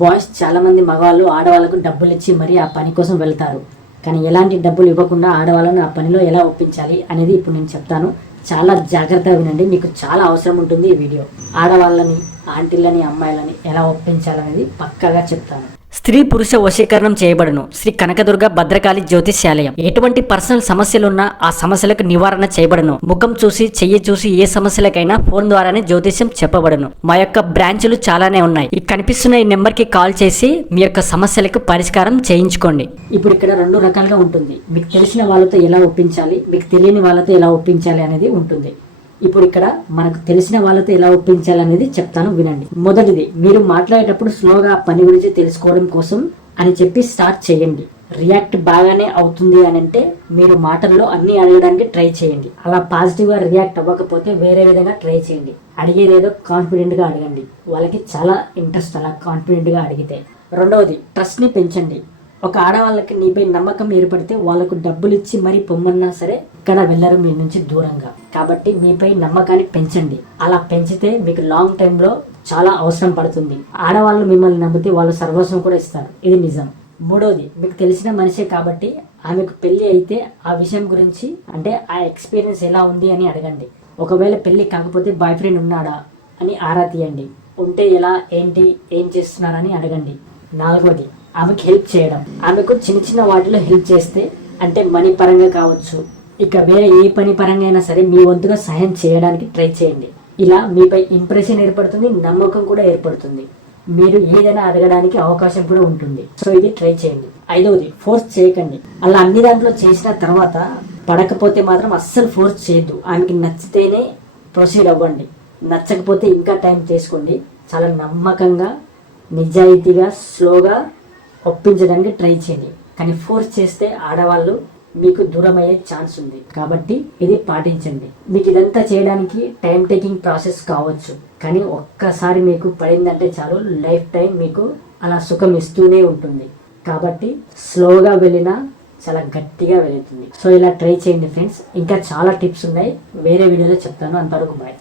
Boys చాలా మంది మగవాళ్ళు ఆడవాళ్ళకు డబ్బులు ఇచ్చి మరీ ఆ పని కోసం వెళ్తారు. కానీ ఎలాంటి డబ్బులు ఇవ్వకుండా ఆడవాళ్ళను ఆ పనిలో ఎలా ఒప్పించాలి అనేది ఇప్పుడు నేను చెప్తాను. చాలా జాగ్రత్తగా వినండి, మీకు చాలా అవసరం ఉంటుంది ఈ వీడియో. ఆడవాళ్ళని, ఆంటీలని, అమ్మాయిలని ఎలా ఒప్పించాలనేది పక్కాగా చెప్తాను. స్త్రీ పురుష వశీకరణం చేయబడును. శ్రీ కనకదుర్గ భద్రకాళి జ్యోతిష్యాలయం. ఎటువంటి పర్సనల్ సమస్యలున్నా ఆ సమస్యలకు నివారణ చేయబడును. ముఖం చూసి, చెయ్యి చూసి ఏ సమస్యలకైనా ఫోన్ ద్వారానే జ్యోతిష్యం చెప్పబడును. మా యొక్క బ్రాంచులు చాలానే ఉన్నాయి. ఈ కనిపిస్తున్న ఈ నెంబర్ కి కాల్ చేసి మీ యొక్క సమస్యలకు పరిష్కారం చేయించుకోండి. ఇప్పుడు ఇక్కడ 2 రకాలుగా ఉంటుంది. మీకు తెలిసిన వాళ్ళతో ఎలా ఒప్పించాలి, మీకు తెలియని వాళ్ళతో ఎలా ఒప్పించాలి అనేది ఉంటుంది. ఇప్పుడు ఇక్కడ మనకు తెలిసిన వాళ్ళతో ఎలా ఒప్పించాలనేది చెప్తాను, వినండి. మొదటిది, మీరు మాట్లాడేటప్పుడు స్లోగా పని గురించి తెలుసుకోవడం కోసం అని చెప్పి స్టార్ట్ చేయండి. రియాక్ట్ బాగానే అవుతుంది అని అంటే మీరు మాటల్లో అన్ని అడగడానికి ట్రై చేయండి. అలా పాజిటివ్ గా రియాక్ట్ అవ్వకపోతే వేరే విధంగా ట్రై చేయండి. అడిగేదేదో కాన్ఫిడెంట్ గా అడగండి. వాళ్ళకి చాలా ఇంట్రెస్ట్ అలా కాన్ఫిడెంట్ గా అడిగితే. రెండవది, ట్రస్ట్ ని పెంచండి. ఒక ఆడవాళ్ళకి నీపై నమ్మకం ఏర్పడితే వాళ్ళకు డబ్బులు ఇచ్చి మరీ పొమ్మన్నా సరే ఇక్కడ వెళ్ళరు మీ నుంచి దూరంగా. కాబట్టి మీపై నమ్మకాన్ని పెంచండి. అలా పెంచితే మీకు లాంగ్ టైమ్ లో చాలా అవసరం పడుతుంది. ఆడవాళ్ళు మిమ్మల్ని నమ్మితే వాళ్ళు సర్వస్వం కూడా ఇస్తారు, ఇది నిజం. మూడోది, మీకు తెలిసిన మనిషే కాబట్టి ఆమెకు పెళ్లి అయితే ఆ విషయం గురించి అంటే ఆ ఎక్స్పీరియన్స్ ఎలా ఉంది అని అడగండి. ఒకవేళ పెళ్లి కాకపోతే బాయ్ ఫ్రెండ్ ఉన్నాడా అని ఆరా తీయండి. ఉంటే ఎలా, ఏంటి, ఏం చేస్తున్నారని అడగండి. నాలుగోది, ఆమెకు హెల్ప్ చేయడం. ఆమెకు చిన్న చిన్న వాటిలో హెల్ప్ చేస్తే, అంటే మనీ పరంగా కావచ్చు, ఇక వేరే ఏ పని పరంగా అయినా సరే మీ వంతుగా సహాయం చేయడానికి ట్రై చేయండి. ఇలా మీపై ఇంప్రెషన్ ఏర్పడుతుంది, నమ్మకం కూడా ఏర్పడుతుంది. మీరు ఏదైనా అడగడానికి అవకాశం కూడా ఉంటుంది. సో ఇది ట్రై చేయండి. ఐదవది, ఫోర్స్ చేయకండి. అలా అన్ని దాంట్లో చేసిన తర్వాత పడకపోతే మాత్రం అస్సలు ఫోర్స్ చేయొద్దు. ఆమెకి నచ్చితేనే ప్రొసీడ్ అవ్వండి. నచ్చకపోతే ఇంకా టైం తీసుకోండి. చాలా నమ్మకంగా, నిజాయితీగా, స్లోగా ఒప్పించడానికి ట్రై చేయండి. కానీ ఫోర్స్ చేస్తే ఆడవాళ్ళు మీకు దూరం అయ్యే ఛాన్స్ ఉంది. కాబట్టి ఇది పాటించండి. మీకు ఇదంతా చేయడానికి టైం టేకింగ్ ప్రాసెస్ కావచ్చు, కానీ ఒక్కసారి మీకు పడిందంటే చాలు, లైఫ్ టైం మీకు అలా సుఖం ఇస్తూనే ఉంటుంది. కాబట్టి స్లోగా వెళ్ళినా చాలా గట్టిగా వెళుతుంది. సో ఇలా ట్రై చేయండి ఫ్రెండ్స్. ఇంకా చాలా టిప్స్ ఉన్నాయి, వేరే వీడియోలో చెప్తాను. అంతవరకు బాయ్.